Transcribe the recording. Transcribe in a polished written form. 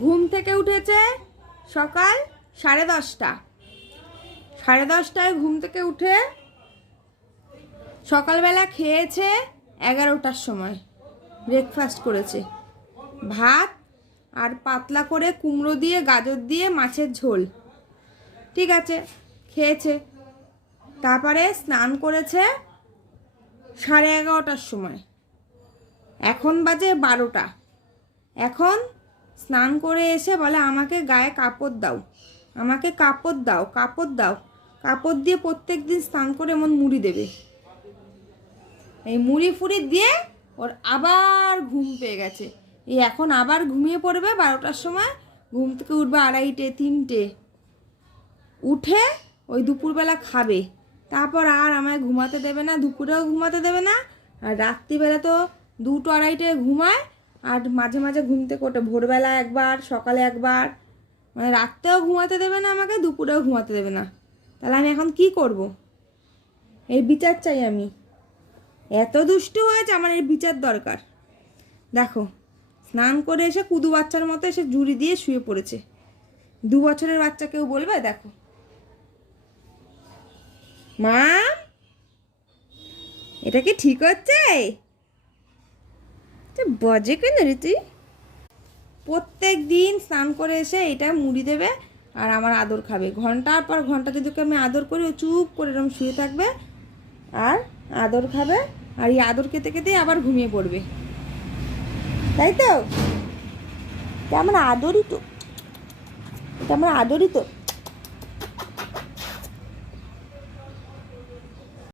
ঘুম থেকে উঠেছে সকাল 10:30। 10:30টায় ঘুম থেকে উঠে সকালবেলা খেয়েছে 11টার সময়। ব্রেকফাস্ট করেছে ভাত আর পাতলা করে কুমড়ো দিয়ে গাজর দিয়ে মাছের ঝোল, ঠিক আছে, খেয়েছে। তারপরে স্নান করেছে 11:30টার সময়। এখন বাজে 12টা। এখন স্নান করে এসে বলে আমাকে গায়ে কাপড় দাও, আমাকে কাপড় দাও, কাপড় দাও। কাপড় দিয়ে প্রত্যেক দিন স্নান করে এমন মুড়ি দেবে। এই মুড়ি ফুড়ি দিয়ে ওর আবার ঘুম পেয়ে গেছে। এই এখন আবার ঘুমিয়ে পড়বে 12টার সময়। ঘুম থেকে উঠবে 2:30 3টে। উঠে ওই দুপুরবেলা খাবে। তারপর আর আমায় ঘুমাতে দেবে না, দুপুরেও ঘুমাতে দেবে না। আর রাত্রিবেলা তো 2টো 2:30টায় ঘুমায়। আর মাঝে মাঝে ঘুম থেকে ওঠে, ভোরবেলা একবার, সকালে একবার। মানে রাত্রেও ঘুমাতে দেবে না আমাকে, দুপুরেও ঘুমাতে দেবে না। তাহলে আমি এখন কি করব? এর বিচার চাই আমি। এত দুষ্টু হয়েছে, আমার এর বিচার দরকার। দেখো, স্নান করে এসে কুদু বাচ্চার মতো এসে জুড়ি দিয়ে শুয়ে পড়েছে। 2 বছরের বাচ্চা কেউ বলবে? দেখো মা, এটা কি ঠিক হচ্ছে? বজে কেন রে তুই? প্রত্যেক দিন স্নান করে এসে এটা মুড়ি দেবে আর আমার আদর খাবে। ঘন্টার পর ঘন্টা যদি আমি আদর করি, ও চুপ করে এরকম শুয়ে থাকবে আর আদর খাবে। আর এই আদর খেতে খেতেই আবার ঘুমিয়ে পড়বে, তাই তো? এটা আমার আদরই তো, এটা আমার আদরই তো।